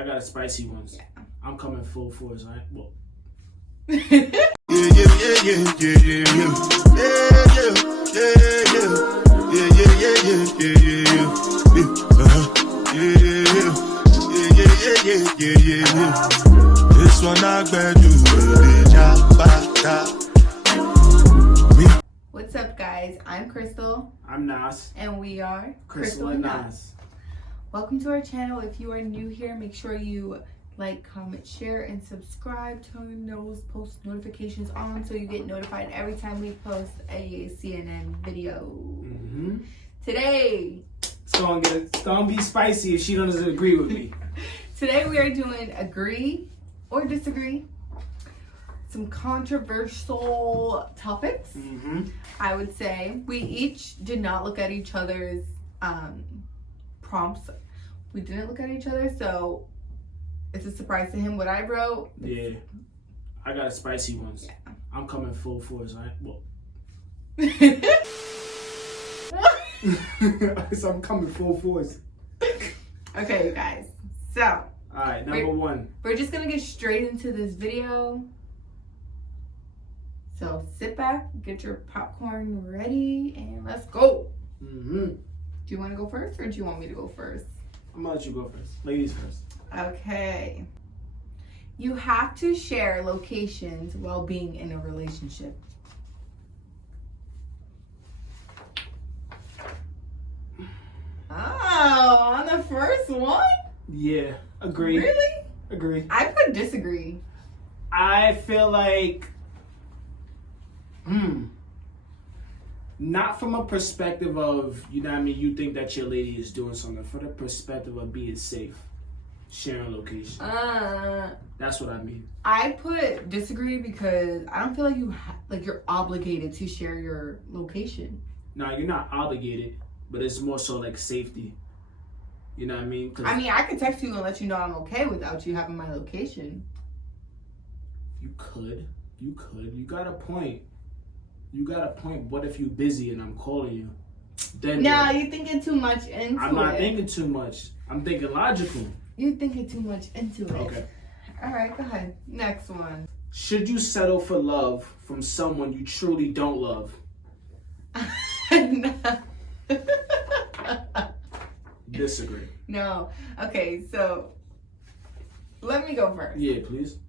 I got a spicy ones. Yeah. I'm coming full force, right? Well. This one I bet you. What's up, guys? I'm Crystal. I'm Nas. And we are Crystal and Nas. Welcome to our channel. If you are new here, make sure you like, comment, share, and subscribe. Turn those post notifications on so you get notified every time we post a CNN video. Mm-hmm. Today, It's gonna be spicy if she doesn't agree with me. Today we are doing agree or disagree. Some controversial topics. Mm-hmm. I would say we each did not look at each other's prompts. We didn't look at each other, so it's a surprise to him what I wrote. Yeah. I got a spicy ones. Yeah. I'm coming full force, right? Well. So I'm coming full force. Okay, you guys. So, alright, number one. We're just gonna get straight into this video. So sit back, get your popcorn ready, and let's go. Mm-hmm. Do you want to go first, or do you want me to go first? I'm gonna let you go first. Ladies first. Okay. You have to share locations while being in a relationship. Oh, on the first one? Yeah, agree. Really? Agree. I could disagree. I feel like, not from a perspective of, you know what I mean, you think that your lady is doing something. For the perspective of being safe, sharing location. That's what I mean. I put disagree because I don't feel like you're obligated to share your location. No, you're not obligated, but it's more so like safety. You know what I mean? I mean, I could text you and let you know I'm okay without you having my location. You could. You got a point. What if you're busy and I'm calling you? Then No, you're thinking too much into it. I'm not thinking too much. I'm thinking logical. You're thinking too much into it. Okay. All right, go ahead. Next one. Should you settle for love from someone you truly don't love? Disagree. No. Okay, so let me go first. Yeah, please.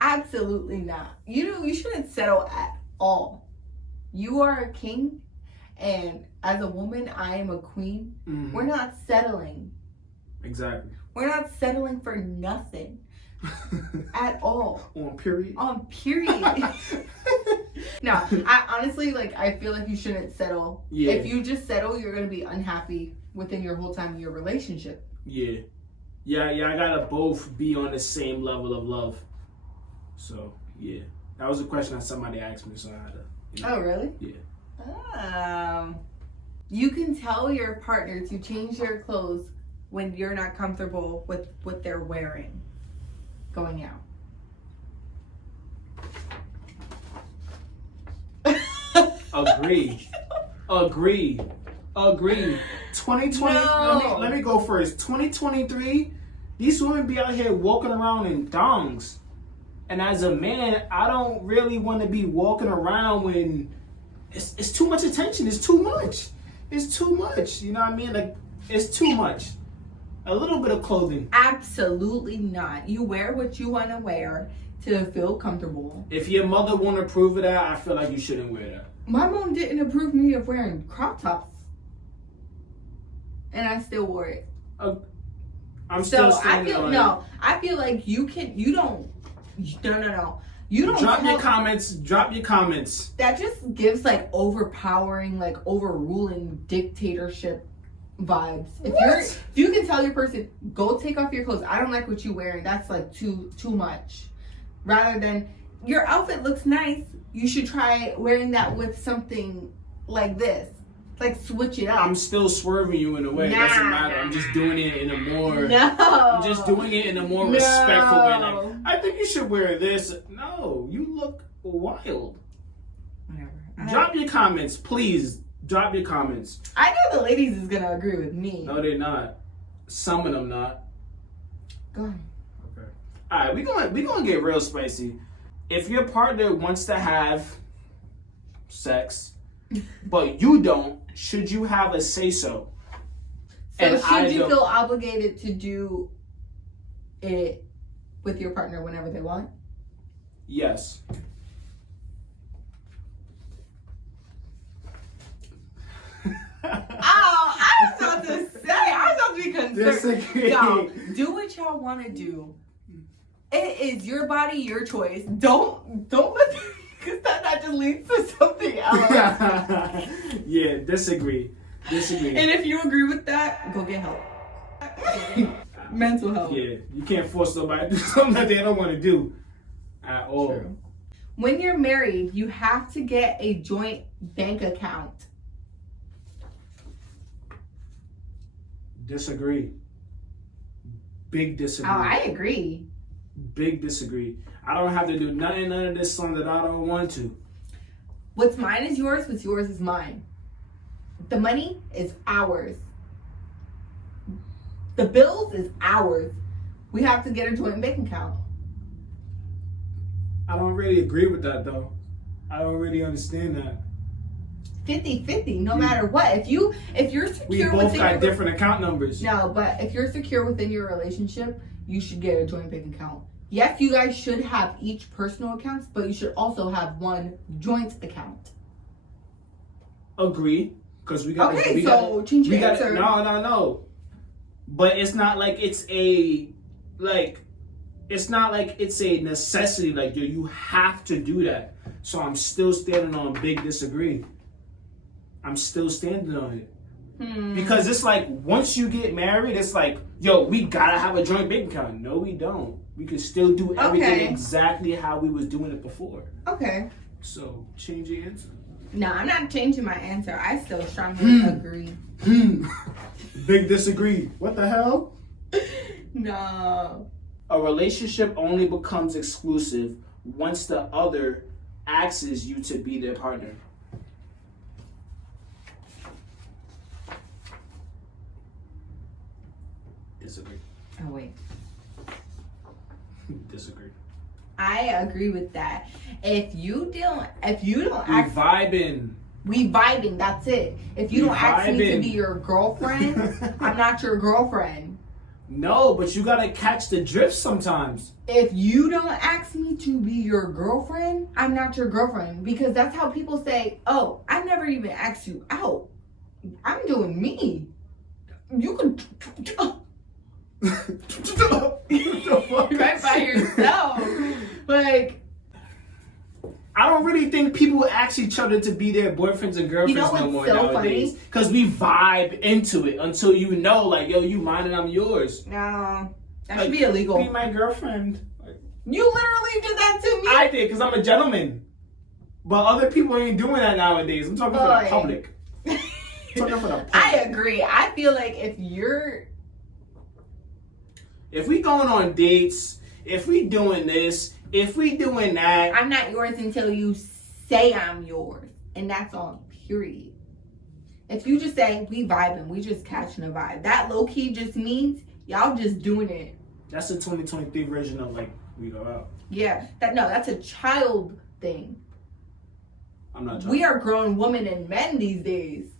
Absolutely not. You shouldn't settle at all. You are a king, and as a woman, I am a queen. Mm-hmm. We're not settling. Exactly. We're not settling for nothing at all. On period. On period. No, I honestly, I feel like you shouldn't settle. Yeah. If you just settle, you're going to be unhappy within your whole time of your relationship. Yeah. I gotta both be on the same level of love. So, yeah. That was a question that somebody asked me, so I had to. Oh, really? Yeah. You can tell your partner to change their clothes when you're not comfortable with what they're wearing going out. Agree. 2020. No. Let me go first. 2023. These women be out here walking around in thongs, and as a man, I don't really want to be walking around when it's too much attention. It's too much. You know what I mean? It's too much. A little bit of clothing. Absolutely not. You wear what you want to wear to feel comfortable. If your mother won't approve of that, I feel like you shouldn't wear that. My mom didn't approve me of wearing crop tops, and I still wore it. I'm still standing on it. I feel like you don't. You don't Drop your comments. That just gives overpowering, overruling dictatorship vibes. If you can tell your person, go take off your clothes. I don't like what you're wearing. That's too much. Rather than your outfit looks nice, you should try wearing that with something like this. Switch it up. I'm still swerving you in a way. It doesn't matter. I'm just doing it in a more respectful way. I think you should wear this. No, you look wild. Whatever. Drop your comments, please. Drop your comments. I know the ladies is gonna agree with me. No, they're not. Some of them not. Go ahead. Okay. All right, we gonna get real spicy. If your partner wants to have sex, but you don't, should you have a say so? So should you feel obligated to do it with your partner whenever they want? Yes. Oh, I was about to say, I was about to be concerned. Disagree. Y'all, do what y'all want to do. It is your body, your choice. Don't let because that just leads to something else. Yeah, disagree. And if you agree with that, go get help. Mental health. Yeah, you can't force somebody to do something that they don't want to do at all. True. When you're married, you have to get a joint bank account. Disagree. Big disagree. Oh, I agree. Big disagree. I don't have to do none of this song that I don't want to. What's mine is yours, what's yours is mine. The money is ours. The bills is ours. We have to get a joint bank account. I don't really agree with that though. I don't really understand that. 50-50, no matter what. If you're secure We both got different account numbers. No, but if you're secure within your relationship, you should get a joint bank account. Yes, you guys should have each personal accounts, but you should also have one joint account. Agree, because we got. Okay, so change your answer. No. But it's not like it's it's not like it's a necessity. Like you have to do that. So I'm still standing on big disagree. I'm still standing on it. Because it's like once you get married, it's like, yo, we gotta have a joint bank account. No, we don't. We can still do everything exactly how we was doing it before. Okay. So change your answer. No, I'm not changing my answer. I still strongly agree. Big disagree. What the hell? No. A relationship only becomes exclusive once the other asks you to be their partner. Disagree. Oh wait. Disagree. I agree with that. If you don't We vibing. That's it. If you don't ask me to be your girlfriend, I'm not your girlfriend. No, but you gotta catch the drift sometimes. If you don't ask me to be your girlfriend, I'm not your girlfriend. Because that's how people say, oh, I never even asked you out. I'm doing me. You can right by yourself. Like, I don't really think people ask each other to be their boyfriends and girlfriends no more nowadays. Because we vibe into it until you know, like, yo, you mine and I'm yours. No, that should be illegal. Be my girlfriend. You literally did that to me. I did, because I'm a gentleman. But other people ain't doing that nowadays. I'm talking for the public. I agree. I feel like if we going on dates, if we doing this, if we doing that, I'm not yours until you say I'm yours. And that's all, period. If you just say, we vibing, we just catching a vibe, that low-key just means y'all just doing it. That's the 2023 version of, like, we go out. Yeah. That's a child thing. I'm not We are grown women and men these days.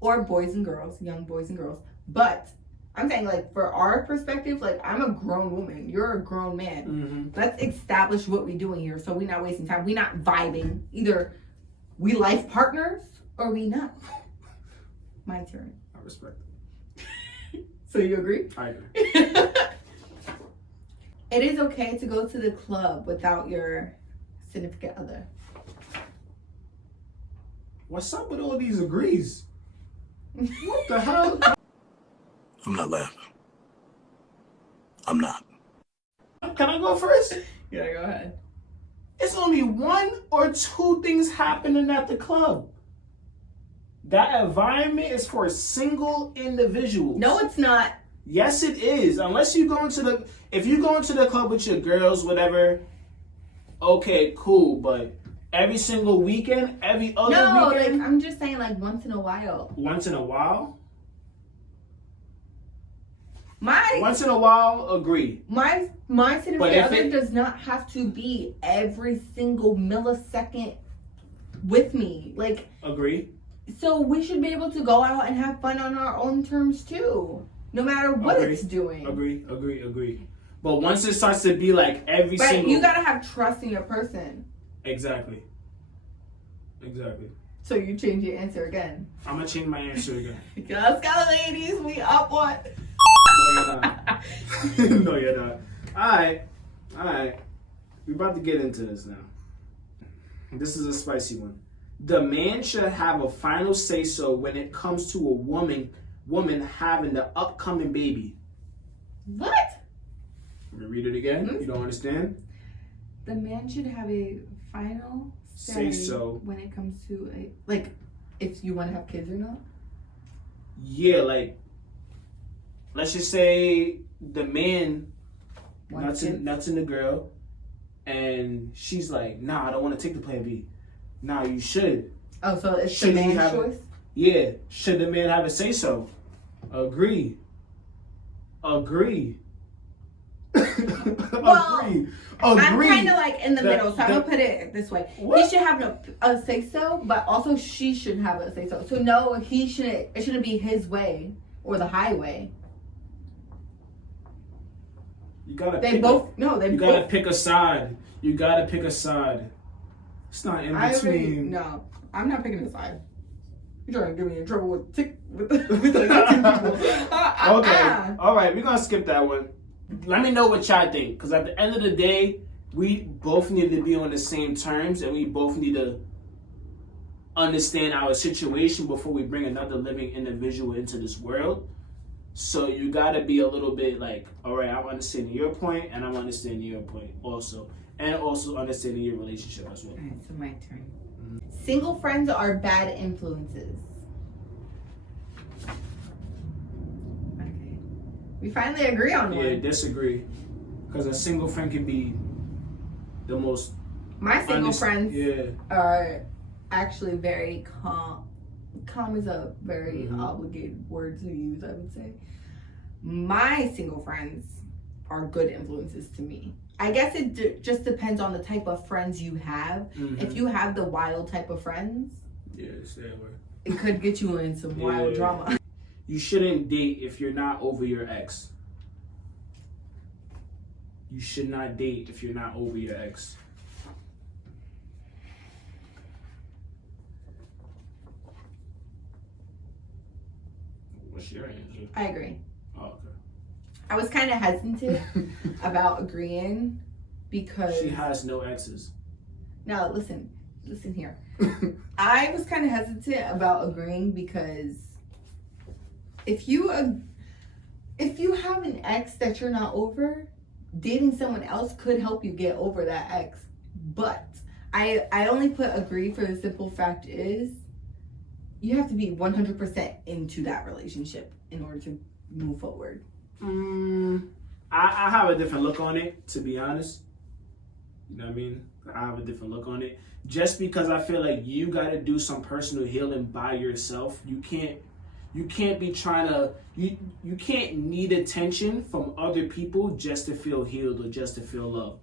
Or boys and girls, young boys and girls. But I'm saying, like, for our perspective, like, I'm a grown woman. You're a grown man. Mm-hmm. Let's establish what we're doing here so we're not wasting time. We're not vibing. Either we life partners or we not. My turn. I respect it. So you agree? I agree. It is okay to go to the club without your significant other. What's up with all these agrees? What the hell? I'm not laughing. I'm not. Can I go first? Yeah, go ahead. It's only one or two things happening at the club. That environment is for single individuals. No, it's not. Yes, it is. Unless you go into if you go into the club with your girls, whatever, okay, cool. But every single weekend, every other weekend. Like, I'm just saying, like, once in a while. Once in a while? Once in a while, agree. My significant other does not have to be every single millisecond with me. Like, agree. So we should be able to go out and have fun on our own terms too, no matter what it's doing. Agree. But once it starts to be like every single... But you gotta have trust in your person. Exactly. So you change your answer again. I'm gonna change my answer again. Let's go, ladies. We up one. No, you're not. No, you're not. Alright. We're about to get into this now. This is a spicy one. The man should have a final say-so when it comes to a woman having the upcoming baby. What? Let me read it again. You don't understand? The man should have a final say-so when it comes to if you want to have kids or not. Yeah, like, let's just say the man nuts in the girl, and she's like, nah, I don't want to take the plan B. Nah, you should. Oh, so it's the man's choice? Yeah. Should the man have a say-so? Agree. Well, Agree. I'm kind of like in the middle, so I'm going to put it this way. What? He should have a say-so, but also she should have a say-so. So no, it shouldn't be his way or the highway. You gotta pick a side. You gotta pick a side. It's not in between. No, I'm not picking a side. You're trying to get me in trouble with the people. Okay. All right, we're gonna skip that one. Let me know what y'all think, because at the end of the day, we both need to be on the same terms, and we both need to understand our situation before we bring another living individual into this world. So you gotta be a little bit like, all right, I'm understanding your point, and I'm understanding your point also. And also understanding your relationship as well. Alright, so my turn. Single friends are bad influences. Okay. We finally agree on one. Yeah, disagree. Because a single friend can be the most... My single friends are actually very calm. Calm is a very obligated word to use, I would say. My single friends are good influences to me. I guess it just depends on the type of friends you have. If you have the wild type of friends, it could get you in some wild drama. You shouldn't date if you're not over your ex. You should not date if you're not over your ex. What's your answer? I agree. Oh, okay. I was kind of hesitant about agreeing because... She has no exes. Now, listen here. I was kind of hesitant about agreeing because if you have an ex that you're not over, dating someone else could help you get over that ex. But I only put agree for the simple fact is you have to be 100% into that relationship in order to move forward. I have a different look on it, to be honest. You know what I mean? I have a different look on it. Just because I feel like you got to do some personal healing by yourself. You can't be trying to, you can't need attention from other people just to feel healed or just to feel loved.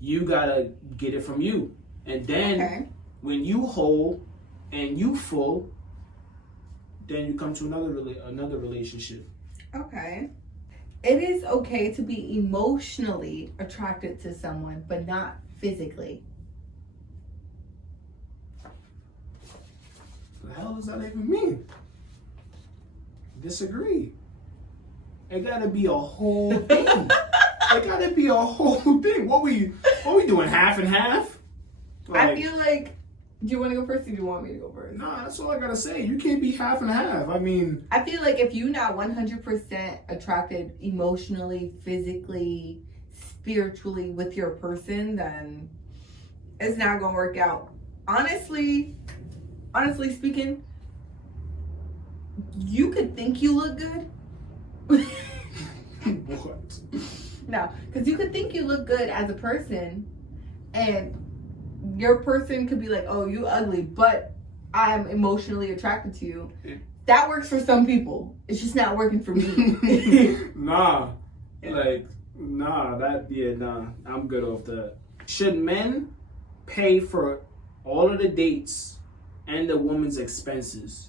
You got to get it from you. And then when you whole and you full, then you come to another relationship. Okay. It is okay to be emotionally attracted to someone, but not physically. What the hell does that even mean? Disagree. It gotta be a whole thing. It gotta be a whole thing. What we doing? Half and half? Like, I feel like. Do you want to go first or do you want me to go first? Nah, that's all I gotta say. You can't be half and half. I mean... I feel like if you're not 100% attracted emotionally, physically, spiritually with your person, then it's not going to work out. Honestly speaking, you could think you look good. What? No, because you could think you look good as a person and... your person could be like, oh, you ugly, but I'm emotionally attracted to you. That works for some people. It's just not working for me. Nah. Nah. I'm good off that. Should men pay for all of the dates and the woman's expenses?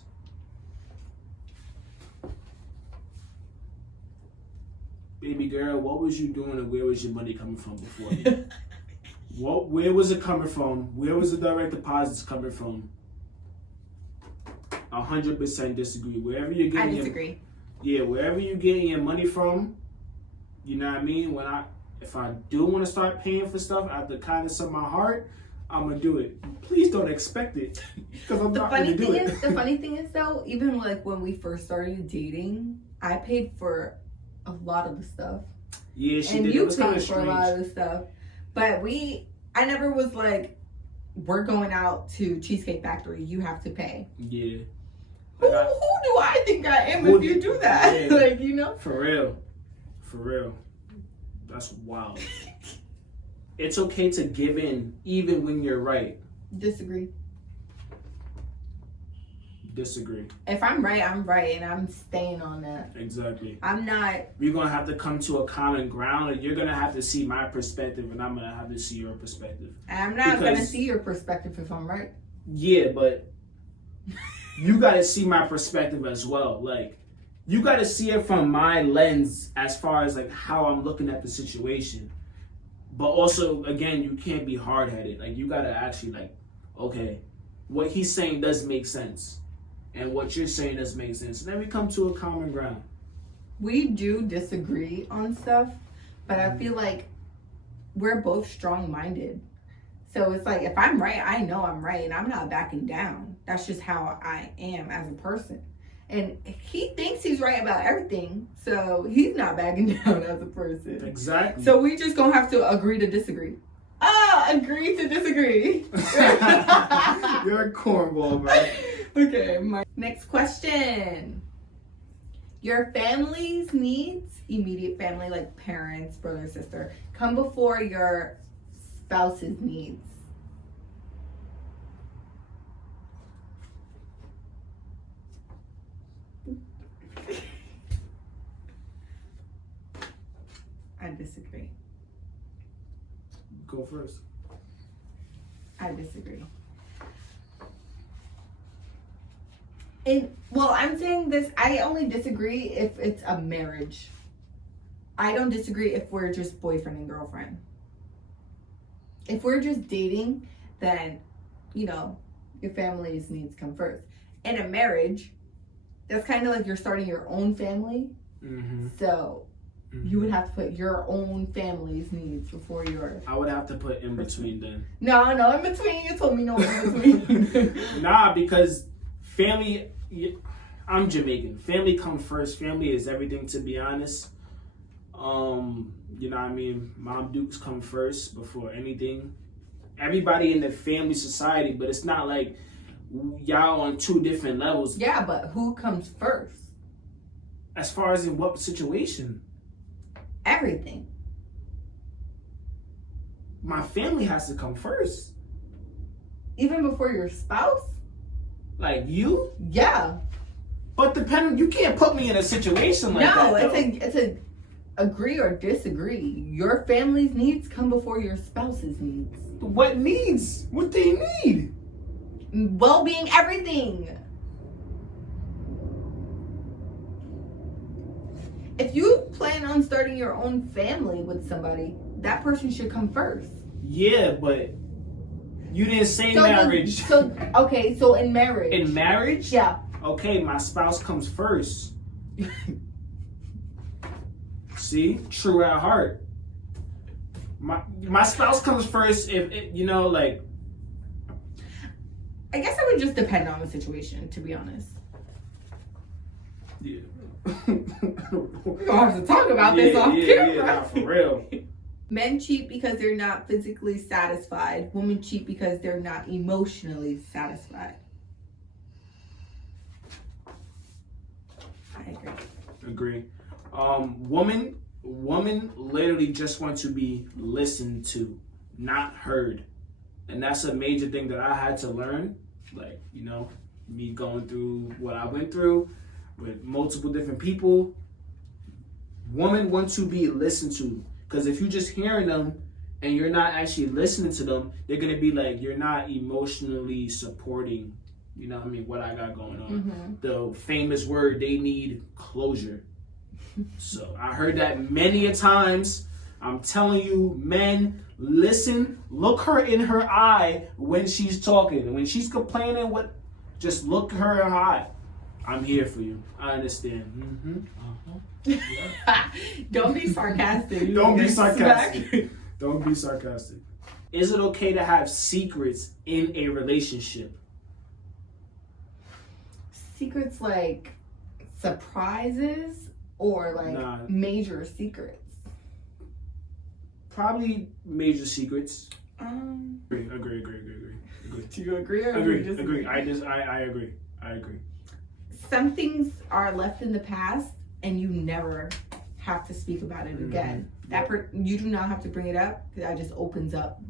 Baby girl, what was you doing and where was your money coming from before? Where was it coming from? Where was the direct deposits coming from? 100% disagree. Wherever you're getting I disagree. Wherever you're getting your money from, you know what I mean? If I do want to start paying for stuff out the kindness of my heart, I'm gonna do it. Please don't expect it, because I'm not gonna do it. The funny thing is though, even like when we first started dating, I paid for a lot of the stuff. Yeah, she and did. you It was kind paid of for a strange. lot of the stuff, but I never was like, we're going out to Cheesecake Factory. You have to pay. Yeah. Who do I think I am Who if you do that? Yeah. Like, you know? For real. That's wild. It's okay to give in even when you're right. Disagree. Disagree. If I'm right, I'm right, and I'm staying on that. Exactly. I'm not. We're going to have to come to a common ground, and you're going to have to see my perspective, and I'm going to have to see your perspective. I'm not going to see your perspective if I'm right. Yeah, but you got to see my perspective as well. Like, you got to see it from my lens as far as, like, how I'm looking at the situation. But also, again, you can't be hard-headed. Like, you got to actually, like, okay, what he's saying does make sense. And what you're saying does make sense. And then we come to a common ground. We do disagree on stuff, but I feel like we're both strong-minded. So it's like, if I'm right, I know I'm right, and I'm not backing down. That's just how I am as a person. And he thinks he's right about everything, so he's not backing down as a person. Exactly. So we just gonna have to agree to disagree. Agree to disagree. You're a cornball, man. Okay, my next question. Your family's needs, immediate family like parents, brother, sister, come before your spouse's needs. I disagree. Go first. I disagree. And well, I'm saying this, I only disagree if it's a marriage. I don't disagree if we're just boyfriend and girlfriend. If we're just dating, then, you know, your family's needs come first. In a marriage, that's kind of like you're starting your own family. Mm-hmm. So you would have to put your own family's needs before yours. I would have to put in between then. No, in between. You told me no in between. Nah, because family, I'm Jamaican. Family comes first. Family is everything, to be honest. You know what I mean? Mom Dukes come first before anything. Everybody in the family society, but it's not like y'all on two different levels. Yeah, but who comes first? As far as in what situation? Everything. My family has to come first. Even before your spouse? Like you? Yeah. But you can't put me in a situation like that. No, it's a agree or disagree. Your family's needs come before your spouse's needs. What needs? What they need? Well-being, everything. If you plan on starting your own family with somebody, that person should come first. Yeah, but you didn't say marriage. So in marriage. In marriage? Yeah. Okay, my spouse comes first. See? True at heart. My spouse comes first if you know, like. I guess it would just depend on the situation, to be honest. Yeah. We're gonna have to talk about this off camera. Yeah, nah, for real. Men cheat because they're not physically satisfied. Women cheat because they're not emotionally satisfied. I agree. Woman literally just want to be listened to, not heard. And that's a major thing that I had to learn. Like, you know, me going through what I went through with multiple different people. Women want to be listened to, because if you're just hearing them and you're not actually listening to them, they're gonna be like, you're not emotionally supporting, you know what I mean, what I got going on. The famous word, they need closure. So I heard that many a times. I'm telling you, men, listen, look her in her eye when she's talking. When she's complaining, just look her in her eye. I'm here for you. I understand. Don't be sarcastic. Don't be sarcastic. Don't be sarcastic. Is it okay to have secrets in a relationship? Secrets like surprises or like major secrets? Probably major secrets. Agree. Do you agree or Agree. I agree. I agree. Some things are left in the past and you never have to speak about it again. You do not have to bring it up, because that just opens up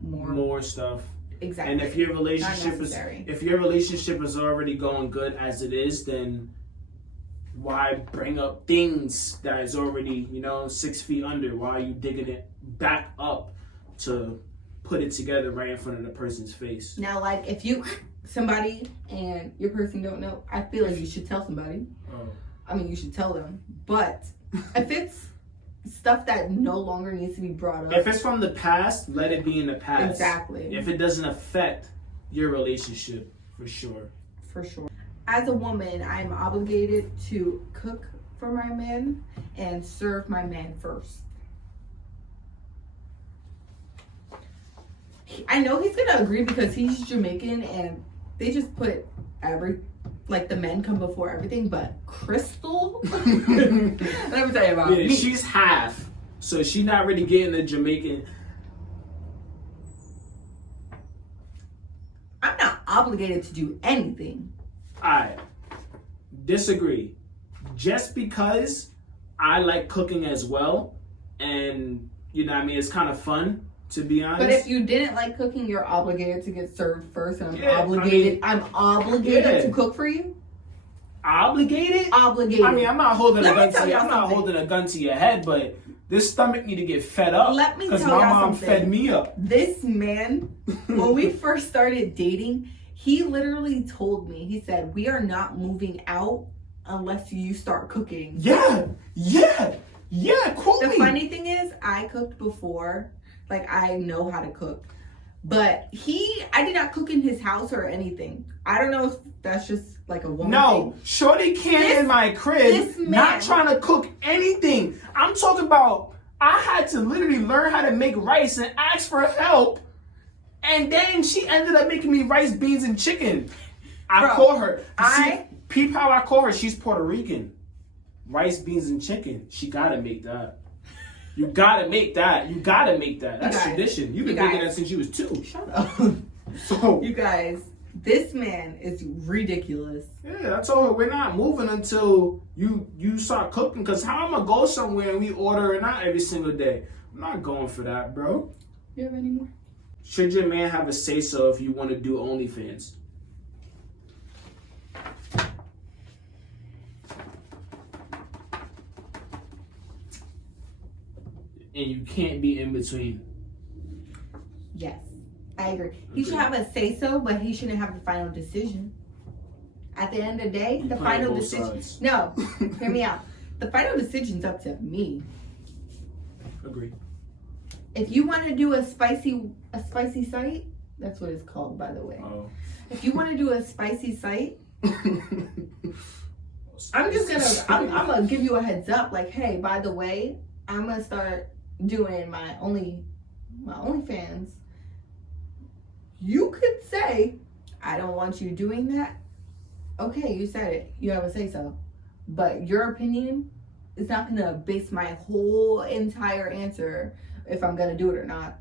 more stuff. Exactly. And if your relationship is already going good as it is, then why bring up things that is already, 6 feet under? Why are you digging it back up to put it together right in front of the person's face? Now, like, if somebody and your person don't know, I feel like you should tell somebody. I mean, you should tell them. But if it's stuff that no longer needs to be brought up. If it's from the past, let it be in the past. Exactly. If it doesn't affect your relationship, for sure. For sure. As a woman, I'm obligated to cook for my man and serve my man first. I know he's gonna agree because he's Jamaican and they just put the men come before everything, but Crystal, let me tell you about me. She's half, so she's not really getting the Jamaican. I'm not obligated to do anything. I disagree. Just because I like cooking as well, and it's kind of fun, to be honest. But if you didn't like cooking, you're obligated to get served first, and I'm obligated to cook for you. Obligated? Obligated. I mean, I'm not holding a gun to you. I'm not holding a gun to your head, but this stomach need to get fed up. Let me tell because y'all my mom something. fed me up. This man, when we first started dating, he literally told me, he said, "We are not moving out unless you start cooking." Yeah. Quote me. The funny thing is, I cooked before. Like, I know how to cook. But I did not cook in his house or anything. I don't know if that's just like a woman thing. Shorty came in my crib not trying to cook anything. I'm talking about, I had to literally learn how to make rice and ask for help. And then she ended up making me rice, beans, and chicken. I call her. Peep how I call her. She's Puerto Rican. Rice, beans, and chicken. She gotta make that. You gotta make that. That's tradition. You've been making that since you was 2. Shut up. So you guys, this man is ridiculous. Yeah, I told her we're not moving until you start cooking. Cause how I'm gonna go somewhere and we order it out every single day? I'm not going for that, bro. You have any more? Should your man have a say so if you want to do OnlyFans? And you can't be in between. Yes, I agree. He should have a say so, but he shouldn't have the final decision. At the end of the day, the final decision. No, hear me out. The final decision's up to me. Agree. If you want to do a spicy site, that's what it's called, by the way. Oh. If you want to do a spicy site, I'm gonna give you a heads up. Like, hey, by the way, I'm gonna start doing my OnlyFans. You could say, I don't want you doing that. Okay, you said it. You have a say so. But your opinion is not gonna base my whole entire answer if I'm gonna do it or not.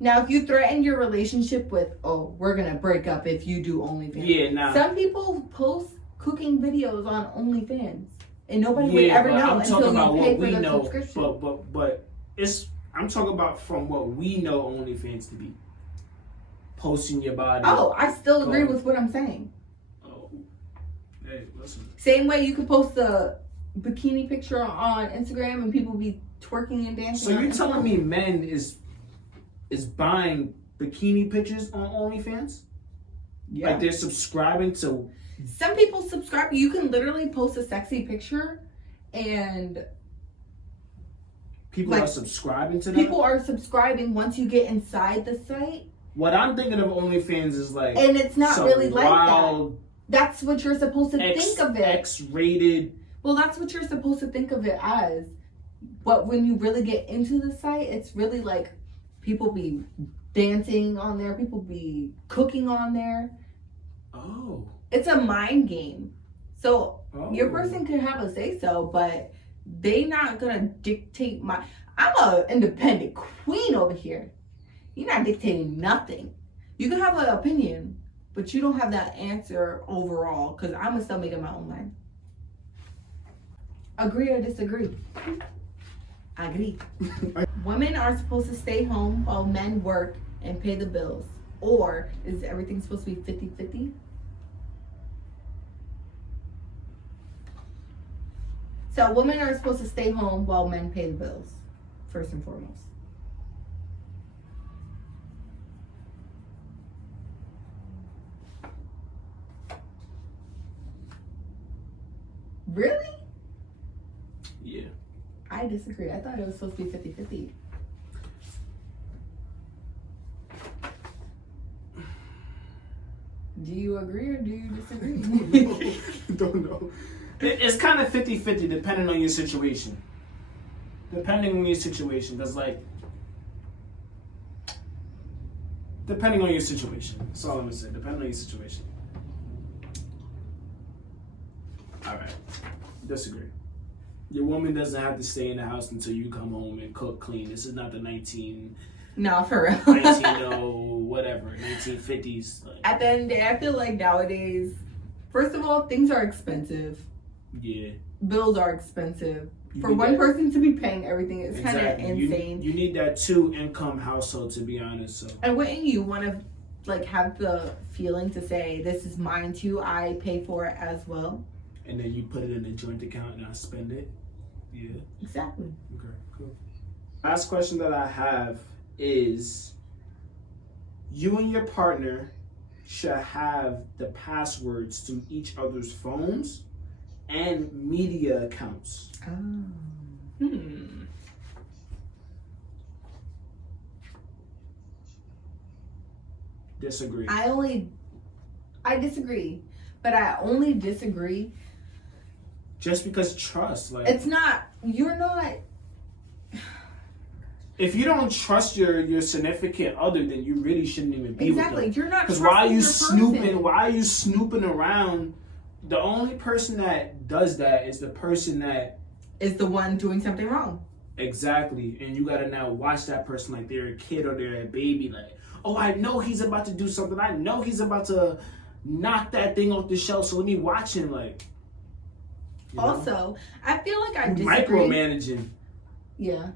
Now, if you threaten your relationship with, oh, we're gonna break up if you do OnlyFans. Yeah, nah. Some people post cooking videos on OnlyFans. And nobody would ever know until you pay for the subscription. But I'm talking about from what we know OnlyFans to be. posting your body. Oh, I still agree Go. with what I'm saying. Oh. Hey, listen. Same way you could post a bikini picture on Instagram and people be twerking and dancing. So you're on Instagram. telling me men is buying bikini pictures on OnlyFans? Yeah. Like they're subscribing to. Some people subscribe. You can literally post a sexy picture and People like, are subscribing to that? people are subscribing once you get inside the site. What I'm thinking of OnlyFans is like. And it's not some really like wild that. That's what you're supposed to think of it. X-rated. Well, that's what you're supposed to think of it as. But when you really get into the site, it's really like people be dancing on there, people be cooking on there. Oh. It's a mind game. So your Oh. person could have a say so, but they not gonna dictate my. I'm a independent queen over here. You're not dictating nothing. You can have an opinion, but you don't have that answer overall. Cause I'm gonna still make up my own mind. Agree or disagree? I agree. Women are supposed to stay home while men work and pay the bills. Or is everything supposed to be 50-50? So women are supposed to stay home while men pay the bills, first and foremost. Really? Yeah. I disagree. I thought it was supposed to be 50-50. Do you agree or do you disagree? Don't know. It's kind of 50-50 depending on your situation. Depending on your situation. Because, like, depending on your situation. That's all I'm going to say. Depending on your situation. Alright. Disagree. Your woman doesn't have to stay in the house until you come home and cook, clean. This is not the No, for real. 1950s. Like, At the end of the day, I feel like nowadays, first of all, things are expensive. yeah. Bills are expensive. You For need one that- person to be paying everything is kind of Exactly. insane. You need that 2-income household, to be honest. So. And wouldn't you want to like have the feeling to say, this is mine too, I pay for it as well? And then you put it in a joint account and I spend it. Yeah. Exactly. Okay, cool. Last question that I have is, you and your partner should have the passwords to each other's phones and media accounts. Oh. Disagree. I disagree. But I only disagree. Just because trust, like, It's not, you're not, if you don't trust your significant other, then you really shouldn't even be exactly, with them. you're not Because trusting why are you your snooping? person. Why are you snooping around? The only person that does that is the person that Is the one doing something wrong. exactly, and you gotta now watch that person like they're a kid or they're a baby. Like, oh, I know he's about to do something. I know he's about to knock that thing off the shelf. So let me watch him. Like, you know? Also, I feel like I You disagree. micromanaging. Yeah.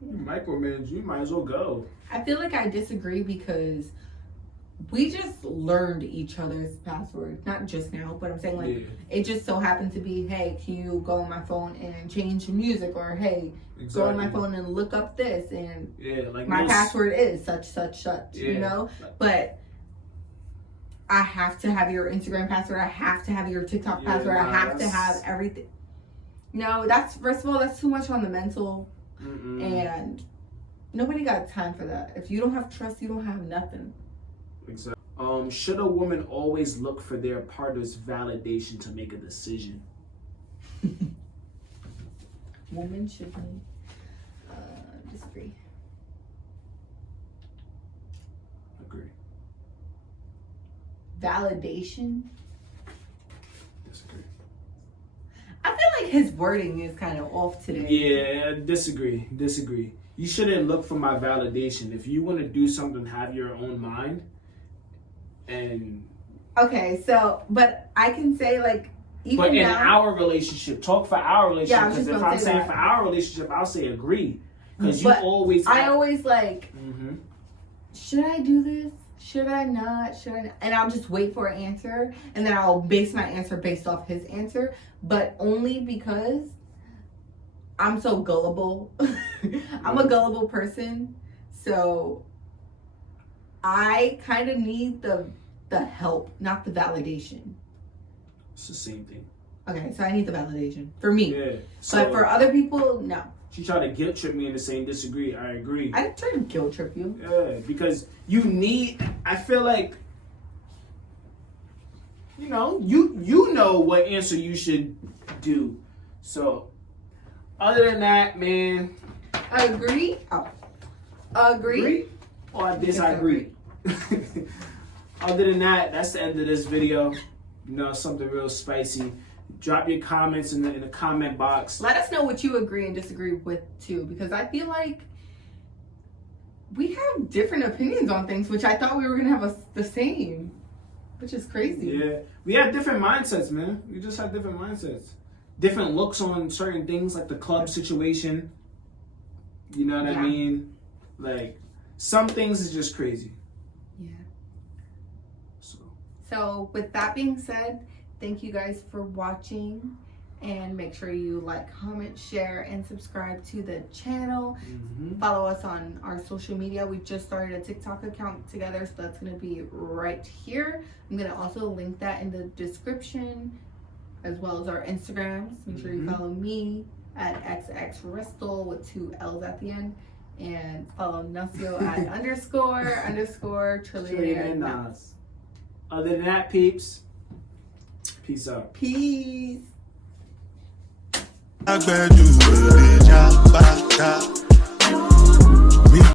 You micromanage. You might as well go. I feel like I disagree because we just learned each other's password. Not just now, but I'm saying like Yeah. it just so happened to be, hey, can you go on my phone and change the music? Or hey, go on my phone and look up this, and Yeah, like my most- password is such, Yeah. you know? But I have to have your Instagram password. I have to have your TikTok Yeah, password. I nah, have to that's- have everything. No, that's, first of all, that's too much on the mental. Mm-mm. And nobody got time for that. If you don't have trust, you don't have nothing. Exactly. Should a woman always look for their partner's validation to make a decision? Women should disagree. Agree. Validation. Disagree. I feel like his wording is kind of off today. Yeah, disagree. Disagree. You shouldn't look for my validation. If you want to do something, have your own mind. And Okay, so, but I can say like, even but in now, our relationship, talk for our relationship. Yeah, I was Because just if gonna I'm say saying that. for our relationship, I'll say agree. Because you But always. I always like, Mm-hmm. should I do this? Should I not? Should I not? And I'll just wait for an answer, and then I'll base my answer based off his answer, but only because I'm so gullible. I'm a gullible person, so I kind of need the help, not the validation. It's the same thing. Okay, so I need the validation for me. Yeah. But for other people, no. She tried to guilt trip me into saying disagree. I agree. I didn't try to guilt trip you. Yeah, because you need. I feel like, you know what answer you should do. So, other than that, man. Agree. Oh. Agree. Or I disagree. Other than that, that's the end of this video. You know, something real spicy. Drop your comments in the comment box. Let us know what you agree and disagree with too, because I feel like we have different opinions on things, which I thought we were gonna have the same, which is crazy. Yeah, we have different mindsets, man. We just have different mindsets, different looks on certain things, like the club situation. You know what I mean? Like some things is just crazy. Yeah. So with that being said, thank you guys for watching, and make sure you like, comment, share, and subscribe to the channel. Follow us on our social media. We just started a TikTok account together, so that's going to be right here. I'm going to also link that in the description, as well as our Instagrams. Make sure you follow me at xxristal with 2 L's at the end, and follow Nacio at _ trillionaire Nas. Other than that, peeps, peace out. Peace.